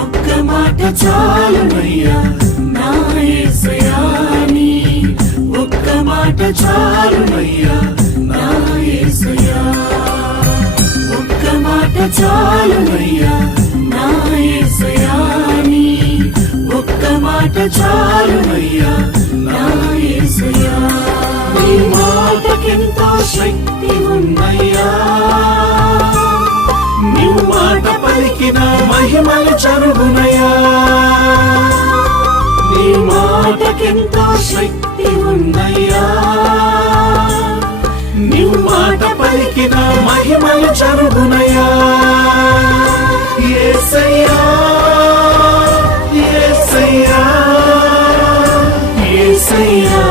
ఒక్క మాట చాలునయ్యా నా యేసయ్యా నీ ఒక్క మాట చాలునయ్యా నా యేసయ్యా ఒక్క మాట చాలునయ్యా నా యేసయ్యా నీ ఒక్క మాట చాలునయ్యా నా యేసయ్యా నీ మాటకెంతో శక్తి ఉన్నయ్యా నీవు మాట పలికిన మహిమలు చరుగునయ్యా నీ మాటకెంతో శక్తి ఉన్నయ్యా నీవు మాట పలికిన మహిమలు చరుగునయ్యా యేసయ్యా యేసయ్యా యేసయ్యా